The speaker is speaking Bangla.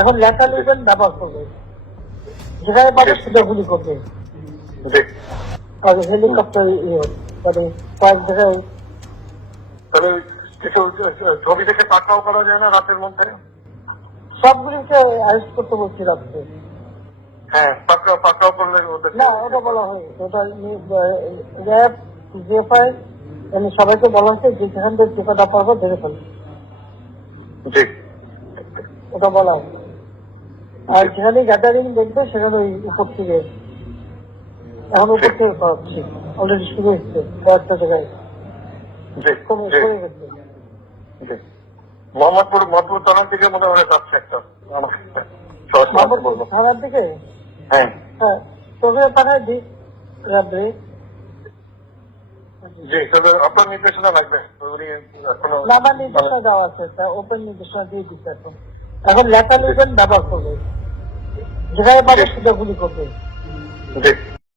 এখন লেখা লিখবেন ব্যবহার করবে যেখানে পাবে সেটা গুলি করবে। আর হেলিকপ্টার ইয়ে মানে কয়েক জায়গায় ছবি থেকে পাঠাও করা যায় না রাতের মধ্যে? সবগুলিকে অ্যারেস্ট করতে বলছি রাত্রে। হ্যাঁ পাকড়াও পাকড়াও করলে ওদের না ওটা বলা হয়নি। ওটা র্যাব জিএফআই মানে সবাইকে বলা হচ্ছে যে যেখান থেকে টিকাটা পারব ধরে ফেলবে। ওটা বলা হচ্ছে আর যেখানে গ্যাদারিং দেখবে সেখানে ওই উপর থেকে এখন উপর থেকে করাচ্ছি অলরেডি শুরু হচ্ছে কয়েকটা জায়গায়। মোহাম্মদপুর মনে হয় যাচ্ছে একটা থানার দিকে? হ্যাঁ। হ্যাঁ পাঠায় দিই র্যাবে জি তবে আপনার নির্দেশনা লাগবে। নির্দেশনা দেওয়া আছে ওপেন নির্দেশনা দিয়ে দিচ্ছে এখন। এখন লিখবেন ব্যবহার করবে। যেখানে পারে সেটা গুলি করবে।